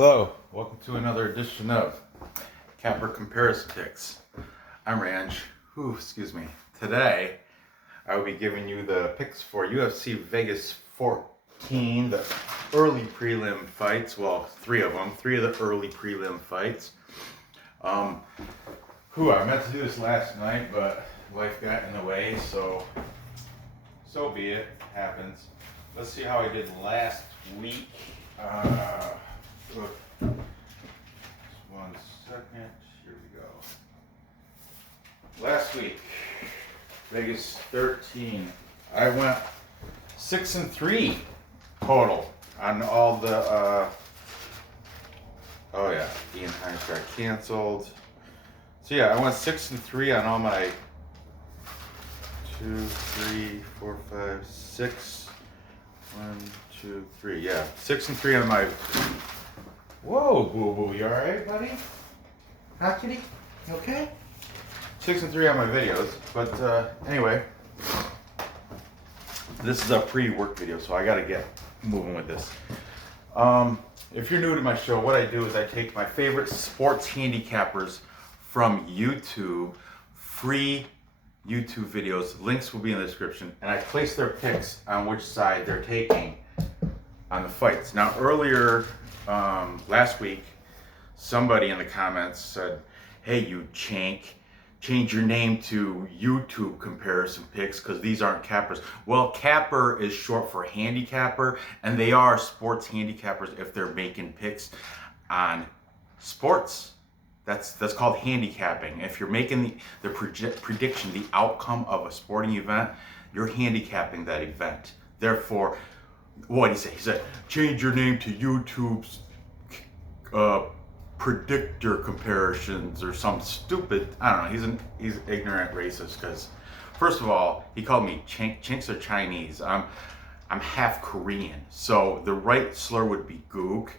Hello, welcome to another edition of Capper Comparison Picks. I'm Ranch. Excuse me. Today, I will be giving you the picks for UFC Vegas 14, the early prelim fights. Well, three of the early prelim fights. I meant to do this last night, but life got in the way, so be it. Happens. Let's see how I did last week. Look, just 1 second. Here we go. Last week, Vegas 13. I went 6-3 total on all the. Ian Hines got canceled. So yeah, I went 6-3 on all my 2, 3, 4, 5, 6. 1, 2, 3. Yeah, 6-3 on my. Whoa, boo boo, you alright, buddy? Huh, kitty? You okay? 6-3 on my videos, but anyway, this is a pre-work video, so I gotta get moving with this. If you're new to my show, what I do is I take my favorite sports handicappers from YouTube, free YouTube videos, links will be in the description, and I place their picks on which side they're taking on the fights. Now earlier, last week, somebody in the comments said, hey, you chank, change your name to YouTube comparison picks because these aren't cappers. Well, capper is short for handicapper, and they are sports handicappers if they're making picks on sports. That's called handicapping. If you're making the prediction, the outcome of a sporting event, you're handicapping that event. Therefore, what did he say? He said, change your name to YouTube's predictor comparisons or some stupid, I don't know, he's ignorant racist because, first of all, he called me chink. Chinks are Chinese. I'm half Korean, so the right slur would be gook.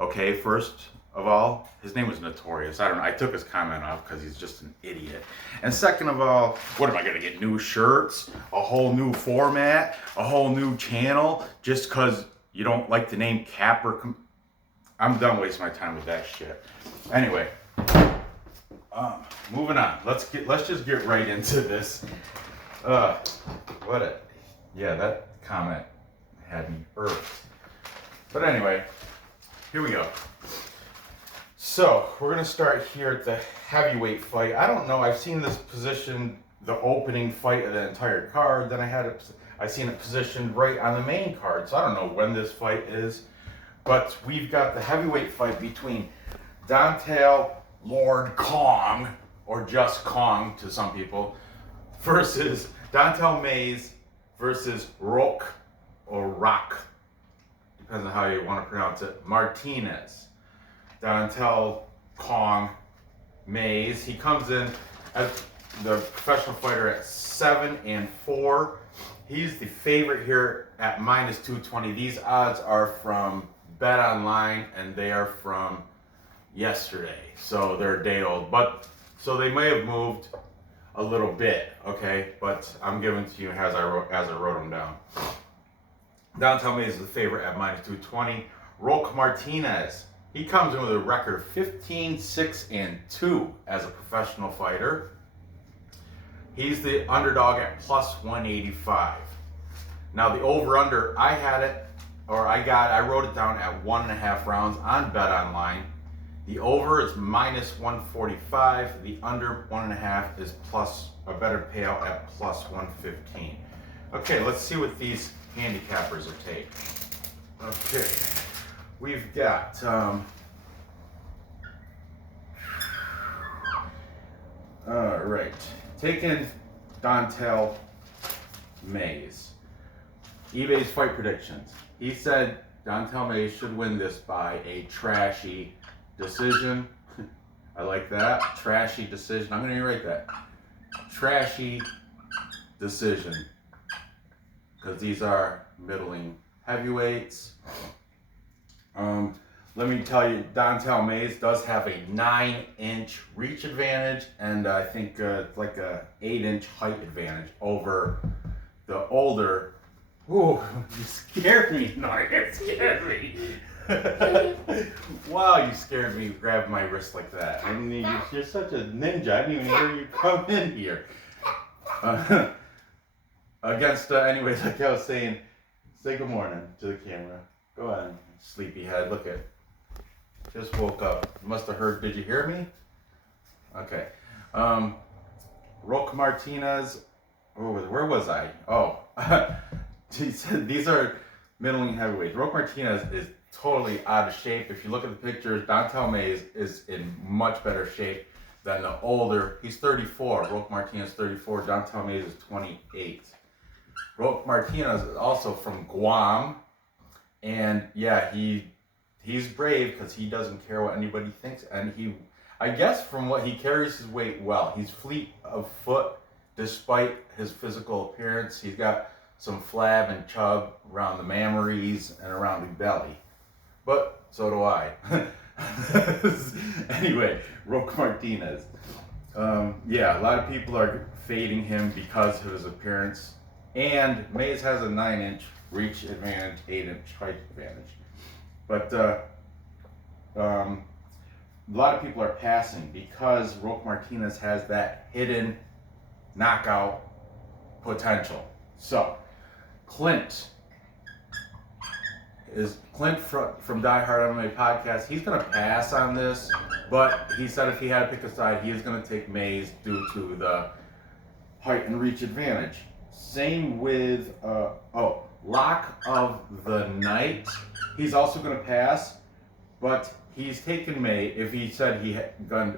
Okay, first of all, his name was Notorious. I don't know, I took his comment off because he's just an idiot. And second of all, what am I gonna get, new shirts, a whole new format, a whole new channel, just because you don't like the name Capper? I'm done wasting my time with that shit. Anyway, moving on. Let's just get right into this. That comment had me irked. But anyway, here we go. So we're gonna start here at the heavyweight fight. I don't know. I've seen this position, the opening fight of the entire card. Then I seen it positioned right on the main card. So I don't know when this fight is, but we've got the heavyweight fight between Dontel Lord Kong, or just Kong to some people, versus Dontel Mays versus Roque or Roque, depends on how you want to pronounce it, Martinez. Dontel Kong Mays. He comes in as the professional fighter at 7-4. He's the favorite here at -220. These odds are from Bet Online and they are from yesterday, so they're a day old. But so they may have moved a little bit, okay? But I'm giving to you as I wrote them down. Dontel Mays is the favorite at -220. Roque Martinez. He comes in with a record of 15-6-2 as a professional fighter. He's the underdog at +185. Now the over/under, I wrote it down at 1.5 rounds on Bet Online. The over is -145. The under 1.5 is plus a better payout at +115. Okay, let's see what these handicappers are taking. Okay. We've got taking Dontel Mays. eBay's fight predictions. He said Dontel Mays should win this by a trashy decision. I like that. Trashy decision. I'm going to write that. Trashy decision. Because these are middling heavyweights. Let me tell you, Dontel Mays does have a 9-inch reach advantage, and I think like a 8-inch height advantage over the older. Ooh, you scared me, no, it scared me. Wow, you scared me grabbing my wrist like that. I mean, you're such a ninja. I didn't even hear you come in here. Anyway, like I was saying, say good morning to the camera. Go on, sleepyhead. Look at, just woke up. Must have heard. Did you hear me? Okay. Roque Martinez. Oh, where was I? Oh, these are middling heavyweights. Roque Martinez is totally out of shape. If you look at the pictures, Dontel Mays is in much better shape than the older. He's 34. Roque Martinez 34. Dontel Mays is 28. Roque Martinez is also from Guam, and yeah, he's brave because he doesn't care what anybody thinks, and I guess from what he carries his weight well. He's fleet of foot despite his physical appearance. He's got some flab and chub around the mammaries and around the belly, but so do I. Anyway, Roque Martinez. Yeah, a lot of people are fading him because of his appearance. And Mays has a 9-inch reach advantage, 8-inch height advantage. But a lot of people are passing because Roque Martinez has that hidden knockout potential. So, Clint from Die Hard MMA podcast. He's going to pass on this, but he said if he had to pick a side, he is going to take Mays due to the height and reach advantage. Same with Lock of the Night. He's also going to pass, but he's taken May. If he said he had gone,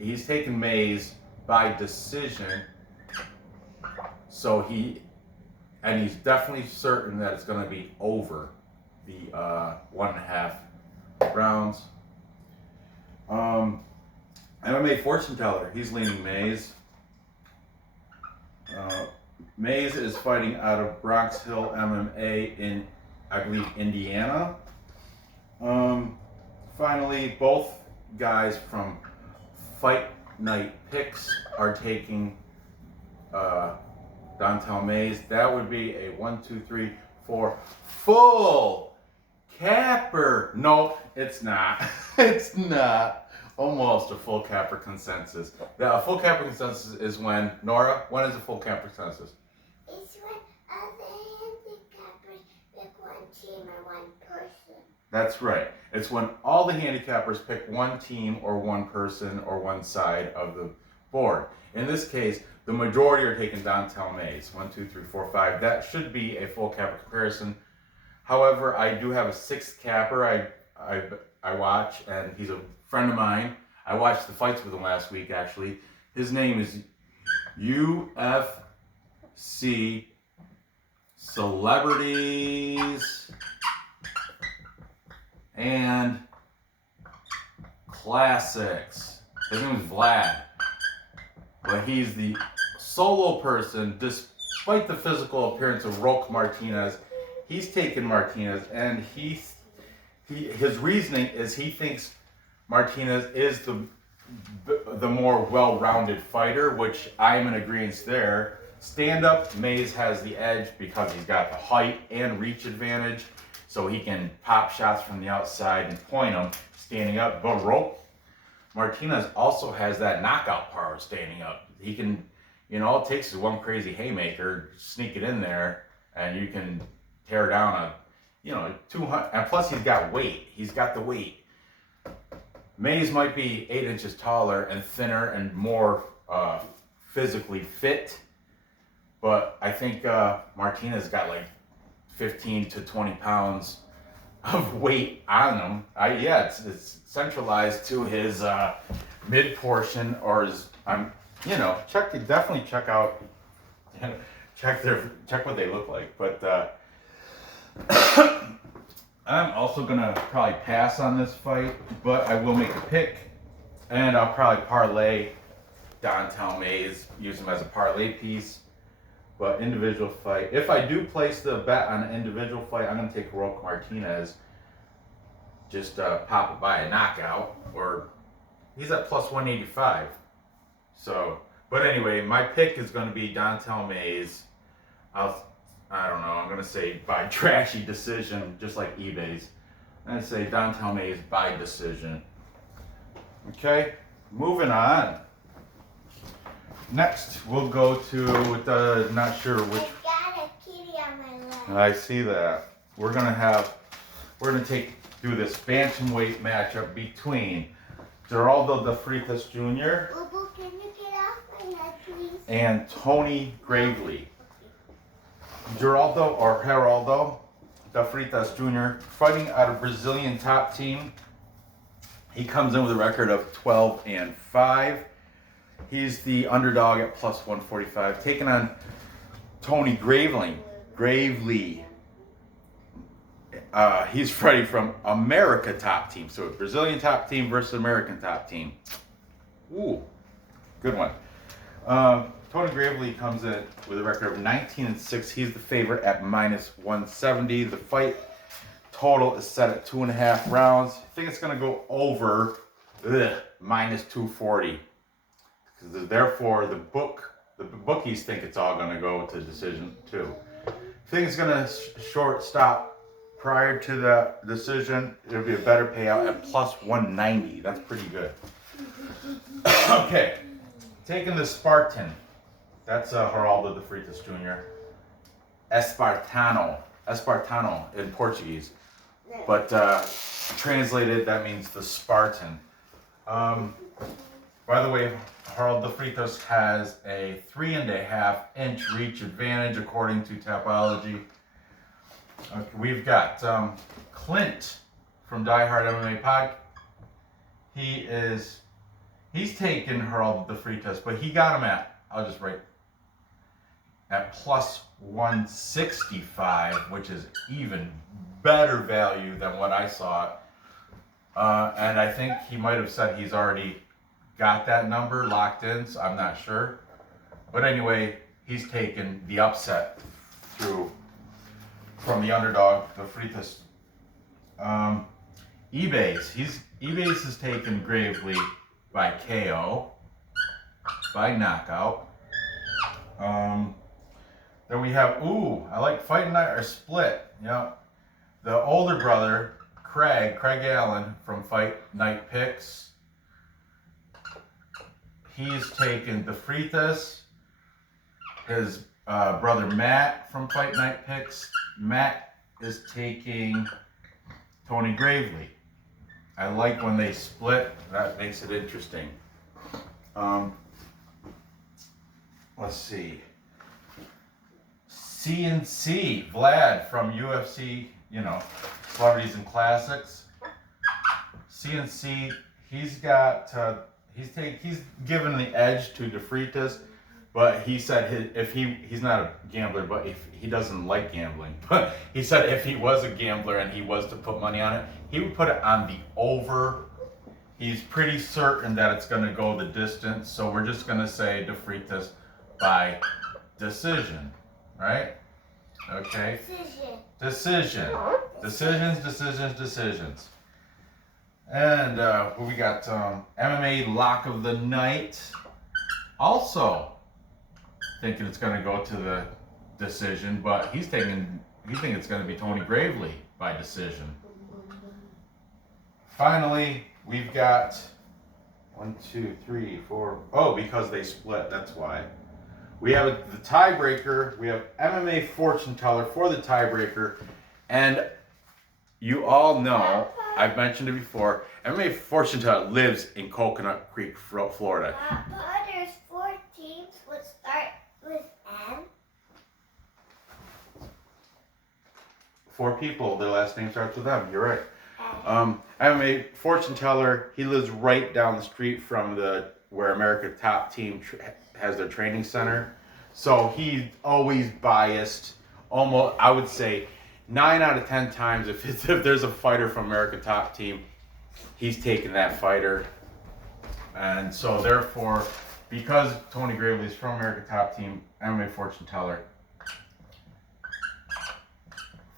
he's taken Mays by decision. So he's definitely certain that it's going to be over the 1.5 rounds. MMA fortune teller. He's leaning Mays. Mays is fighting out of Bronx Hill MMA in, I believe, Indiana. Finally, both guys from Fight Night Picks are taking Dontel Mays. That would be a 1, 2, 3, 4 full capper. Nope, it's not. It's not. Almost a full capper consensus. A full capper consensus is when, Nora, when is a full capper consensus? It's when other handicappers pick one team or one person. That's right. It's when all the handicappers pick one team or one person or one side of the board. In this case, the majority are taking Dontel Mays. 1, 2, 3, 4, 5. That should be a full capper comparison. However, I do have a 6th capper I watch, and he's a friend of mine. I watched the fights with him last week, actually. His name is UFC Celebrities and Classics. His name is Vlad. But he's the solo person, despite the physical appearance of Roque Martinez. He's taken Martinez, and his reasoning is he thinks Martinez is the more well-rounded fighter, which I'm in agreement there. Stand-up, Mays has the edge because he's got the height and reach advantage, so he can pop shots from the outside and point them standing up. But Roque Martinez also has that knockout power standing up. He can, all it takes is one crazy haymaker, sneak it in there, and you can tear down 200, and plus he's got weight. He's got the weight. Mays might be 8 inches taller and thinner and more physically fit, but I think Martinez got like 15 to 20 pounds of weight on him. It's centralized to his mid portion, or his definitely check out check what they look like, but. I'm also going to probably pass on this fight, but I will make a pick, and I'll probably parlay Dontel Mays, use him as a parlay piece. But individual fight, if I do place the bet on an individual fight, I'm going to take Roque Martinez, just pop it by a knockout, or he's at plus 185. So, but anyway, my pick is going to be Dontel Mays. I don't know, I'm going to say by trashy decision, just like eBay's. I say Dontel Mays by decision. Okay, moving on. Next, we'll go to the, not sure which. I got a kitty on my lap. I see that. We're gonna do this bantamweight matchup between Geraldo de Freitas Jr. Boo, can you get off my neck, please? and Tony Gravely. Geraldo de Freitas Jr. fighting out of Brazilian top team. He comes in with a record of 12-5. He's the underdog at plus 145, taking on Tony Gravely. He's fighting from America top team. So Brazilian top team versus American top team. Ooh, good one. Tony Gravely comes in with a record of 19-6. He's the favorite at minus 170. The fight total is set at 2.5 rounds. I think it's going to go over minus 240. Therefore, the bookies think it's all going to go to decision too. I think it's going to short stop prior to the decision. It'll be a better payout at plus 190. That's pretty good. Okay, taking the Spartan. That's Geraldo de Freitas Jr. Espartano in Portuguese, but translated that means the Spartan. By the way, Geraldo de Freitas has a 3.5-inch reach advantage according to Tapology. Okay, we've got Clint from Die Hard MMA Pod. He's taken Geraldo de Freitas, but he got him at plus 165, which is even better value than what I saw. And I think he might have said he's already got that number locked in, so I'm not sure. But anyway, he's taken the upset from the underdog, the Freitas. Ebays has taken Gravely by KO, by knockout. Then we have, I like Fight Night or Split. The older brother, Craig Allen from Fight Night Picks. He's taken the Freitas. His brother Matt from Fight Night Picks. Matt is taking Tony Gravely. I like when they split. That makes it interesting. Let's see. CNC Vlad from UFC, Celebrities and Classics. CNC, he's given the edge to De Freitas, but he said he's not a gambler, but if he doesn't like gambling, but he said if he was a gambler and he was to put money on it, he would put it on the over. He's pretty certain that it's going to go the distance, so we're just going to say De Freitas by decision, right? Okay. Decisions. And we got MMA Lock of the Night. Also thinking it's going to go to the decision, but he thinks it's going to be Tony Gravely by decision. Finally, we've got 1, 2, 3, 4. Oh, because they split, that's why. We have the tiebreaker. We have MMA Fortune Teller for the tiebreaker. And you all know, I've mentioned it before, MMA Fortune Teller lives in Coconut Creek, Florida. But there's 4 teams would start with M. 4 people, their last name starts with M. You're right. MMA Fortune Teller, he lives right down the street from where America Top Team has their training center. So he's always biased. Almost, I would say, 9 out of 10 times, if there's a fighter from America Top Team, he's taking that fighter. And so therefore, because Tony Gravely is from America Top Team, MMA Fortune Teller,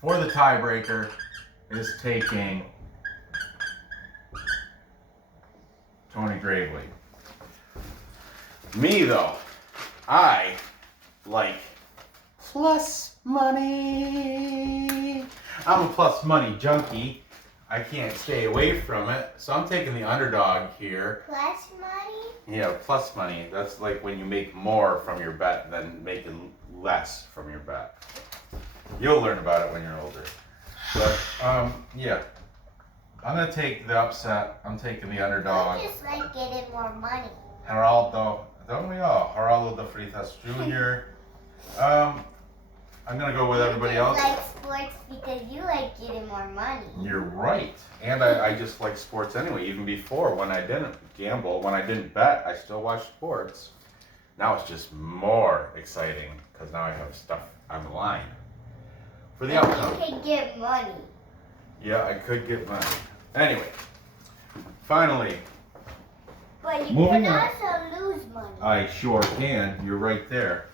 for the tiebreaker, is taking Tony Gravely. Me, though, I like plus money. I'm a plus money junkie. I can't stay away from it. So I'm taking the underdog here. Plus money? Yeah, plus money. That's like when you make more from your bet than making less from your bet. You'll learn about it when you're older. But, yeah. I'm going to take the upset. I'm taking the underdog. I just like getting more money. Geraldo. Don't we all? Geraldo de Freitas Jr. I'm going to go with everybody else. You like sports because you like getting more money. You're right. And I just like sports anyway. Even before, when I didn't gamble, when I didn't bet, I still watched sports. Now it's just more exciting because now I have stuff on the line for the outcome. You can get money. Yeah, I could get money. Anyway, finally. But you Moving can on. also lose money. I sure can. You're right there.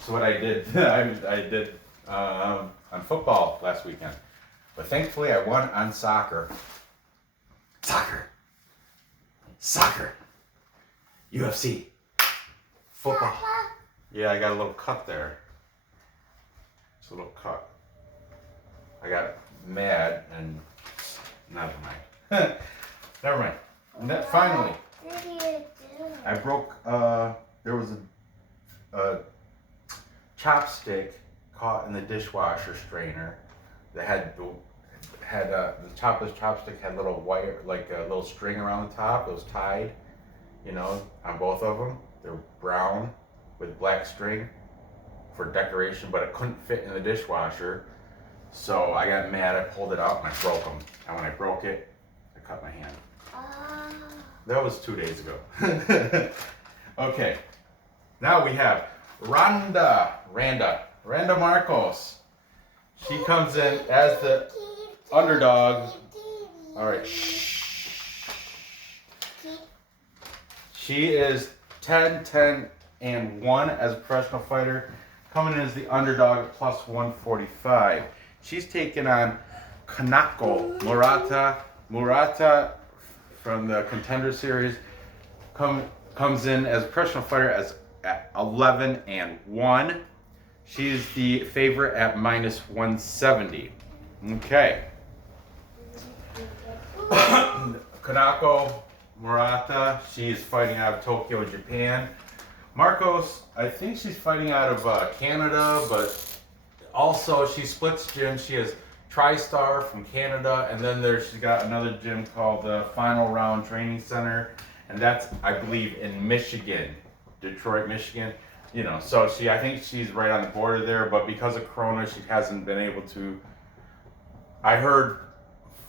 So what I did, I did on football last weekend. But thankfully I won on soccer. Soccer. UFC. Football. Papa. Yeah, I got a little cut there. Just a little cut. I got mad and never mind. Never mind. Finally, What did you do? I broke, there was a chopstick caught in the dishwasher strainer that had the chopstick had little wire, like a little string around the top. It was tied, you know, on both of them. They're brown with black string for decoration, but it couldn't fit in the dishwasher. So I got mad, I pulled it out and I broke them. And when I broke it, I cut my hand. That was 2 days ago. Okay, now we have Randa Marcos. She comes in as the underdog. All right. She is 10-10-1 as a professional fighter, coming in as the underdog at plus 145. She's taking on Kanako, Murata from the Contender Series. Comes in as a professional fighter at 11-1. She's the favorite at minus 170. Okay. Kanako Murata, she's fighting out of Tokyo, Japan. Marcos, I think she's fighting out of Canada, but also she splits gym. She has TriStar from Canada, and then she's got another gym called the Final Round Training Center, and that's, I believe, in Michigan, Detroit, Michigan. You know, so I think she's right on the border there, but because of Corona, she hasn't been able to. I heard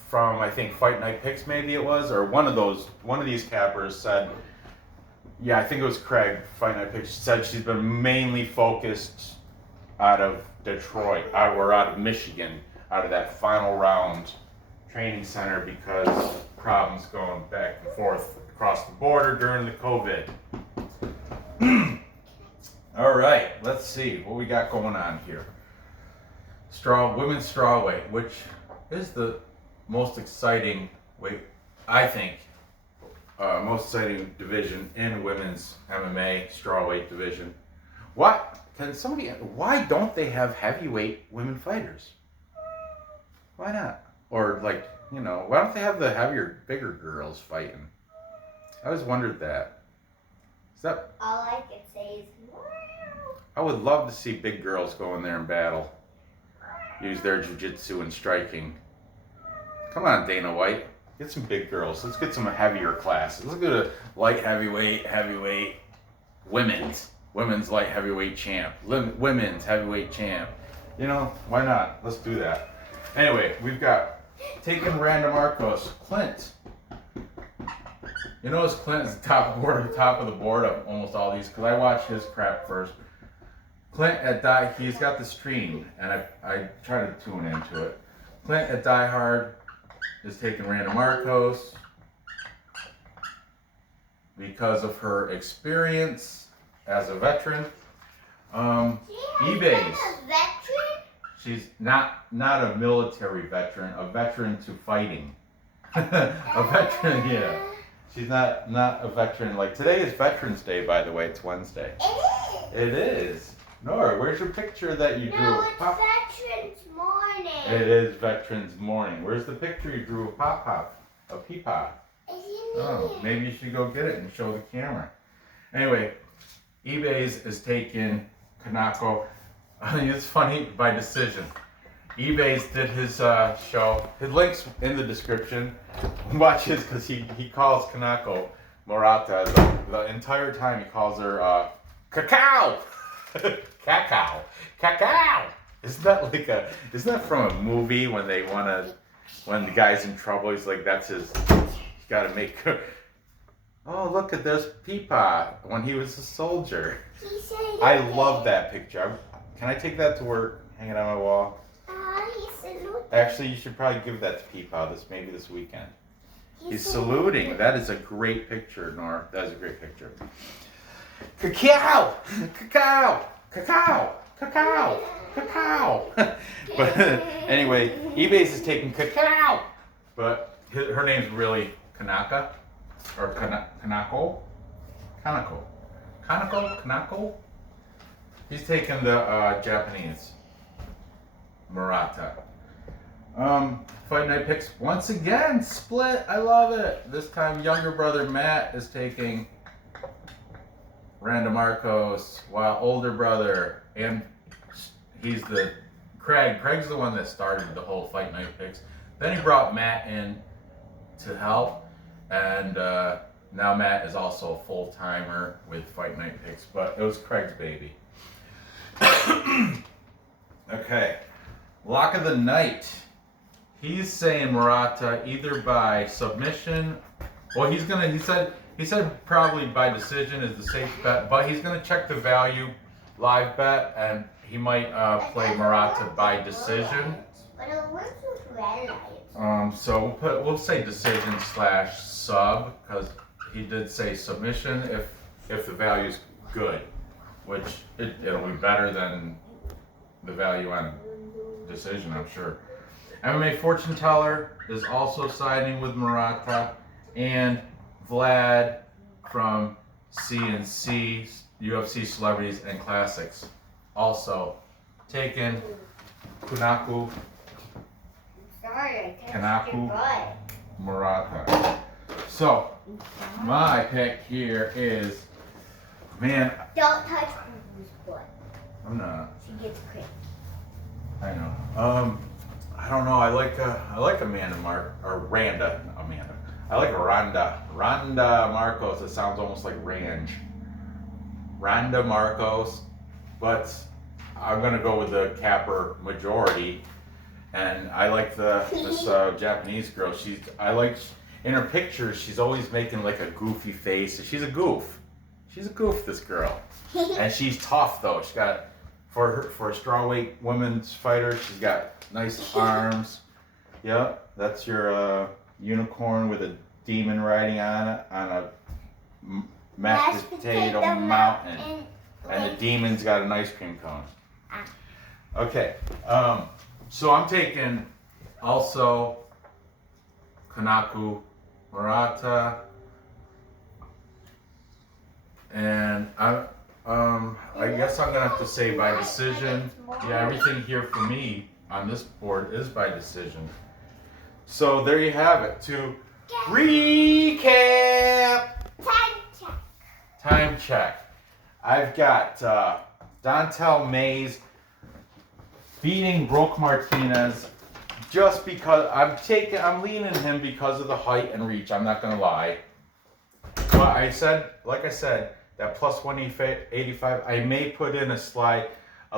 from, I think, Fight Night Picks, maybe it was, or one of these cappers said, yeah, I think it was Craig, Fight Night Picks, said she's been mainly focused out of Detroit, or out of Michigan, out of that Final Round Training Center, because problems going back and forth across the border during the COVID. All right, let's see what we got going on here. Women's strawweight, which is the most exciting weight, I think, most exciting division in women's MMA strawweight division. Why don't they have heavyweight women fighters? Why not? Or like, you know, why don't they have the heavier, bigger girls fighting? I always wondered that. All I can say is, I would love to see big girls go in there and battle. Use their jiu-jitsu and striking. Come on, Dana White. Get some big girls. Let's get some heavier classes. Let's get a light heavyweight, women's light heavyweight champ, women's heavyweight champ. You know, why not? Let's do that. Anyway, we've got taking Randa Marcos, Clint. You notice Clint is top of the board of almost all these, because I watched his crap first. Clint at he's got the stream, and I try to tune into it. Clint at Die Hard is taking Randa Marcos because of her experience as a veteran. eBay's. She's not a military veteran, a veteran to fighting. A veteran, yeah. She's not a veteran. Like, today is Veterans Day, by the way. It's Wednesday. It is. It is. Nora, where's your picture that you drew? No, it's Veterans Morning. It is Veterans Morning. Where's the picture you drew of Pop? Of Peepah? Oh, maybe you should go get it and show the camera. Anyway, eBay's is taking Kanako. I mean, it's funny, by decision. eBay's did his show. His link's in the description. Watch his, because he calls Kanako Murata. The entire time he calls her Cacao! Cacao! Cacao! Isn't that from a movie when when the guy's in trouble, he's like, he's gotta make oh, look at this Peepah when he was a soldier. I love that picture. Can I take that to work? Hang it on my wall? Actually, you should probably give that to Peepah maybe this weekend. He's saluting. That is a great picture, Nora. That is a great picture. Cacao! Cacao! Cacao! Cacao! Cacao! But anyway, eBay's is taking Cacao! But her name's really Kanaka? Or Kanako? Kanako. Kanako? Kanako? He's taking the Japanese. Murata. Fight night picks once again split. I love it. This time younger brother Matt is taking Randa Marcos, while older brother, and he's the Craig's the one that started the whole fight night picks. Then he brought Matt in to help, and now Matt is also a full timer with fight night picks. But it was Craig's baby. Okay, lock of the night. He's saying Murata either by submission. Well, he said probably by decision is the safe bet, but he's gonna check the value live bet, and he might play Murata by decision. But it works with red lights. So we'll say decision / sub, because he did say submission if the value's good, which it'll be better than the value on decision, I'm sure. MMA Fortune Teller is also siding with Murata, and Vlad from CNC, UFC Celebrities and Classics, also taking Kanako Murata. So my pick here is, man. Don't touch Bubu's butt. I'm not. She gets crazy. I know. I don't know. I like Randa. I like Randa Marcos. It sounds almost like ranch. Randa Marcos, but I'm gonna go with the capper majority. And I like this Japanese girl. In her pictures, she's always making like a goofy face. She's a goof. This girl. And she's tough though. She got for a strawweight women's fighter. She's got nice arms. Yep, that's your unicorn with a demon riding on it on a mashed potato mountain, and the demon's got an ice cream cone. Okay, so I'm taking also Kanako Murata, and I guess I'm gonna have to say by decision. Yeah, everything here for me on this board is by decision. So there you have it. To recap, time check. I've got Dontel Mays beating Roque Martinez just because I'm leaning him because of the height and reach. I'm not gonna lie. But like I said, that plus 185, I may put in a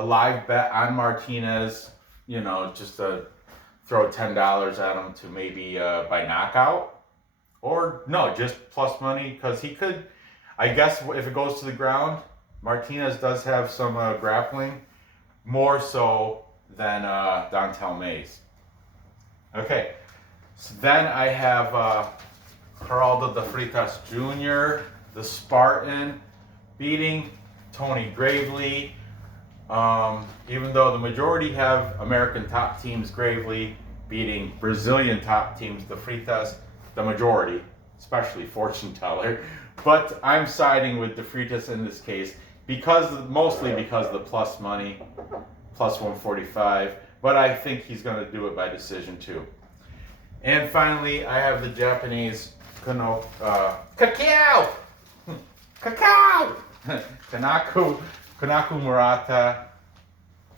live bet on Martinez, just to throw $10 at him to maybe by knockout. Or no, just plus money, because he could, I guess if it goes to the ground, Martinez does have some grappling, more so than Dontel Mays. Okay, so then I have Geraldo the Freitas Jr., the Spartan, beating Tony Gravely. Even though the majority have American top teams, Gravely beating Brazilian top teams, the Freitas, the majority, especially Fortune Teller. But I'm siding with the Freitas in this case mostly because of the plus money, plus 145. but I think he's going to do it by decision too. And finally, I have the Japanese Kanako Murata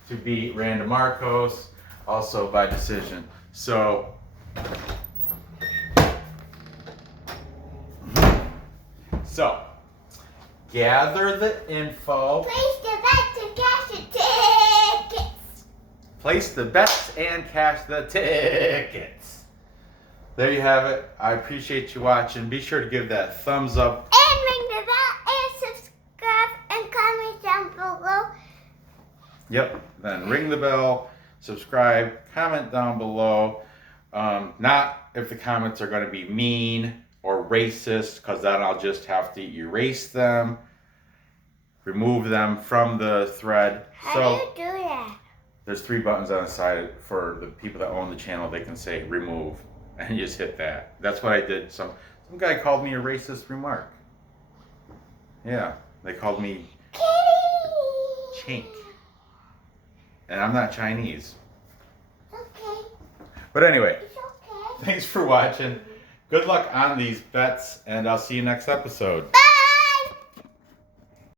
to beat Randa Marcos, also by decision. So, gather the info. Place the bets and cash the tickets. Place the bets and cash the tickets. There you have it. I appreciate you watching. Be sure to give that thumbs up. And ring the bell and subscribe and comment down below. Yep. Then ring the bell, subscribe, comment down below. Not if the comments are going to be mean or racist, because then I'll just have to erase them, remove them from the thread. How So do you do that? there's 3 buttons on the side for the people that own the channel. They can say remove, and you just hit that. That's what I did. Some guy called me a racist remark. Yeah, they called me chink, and I'm not Chinese. Okay. But anyway, It's okay. thanks for watching. Good luck on these bets, and I'll see you next episode. Bye.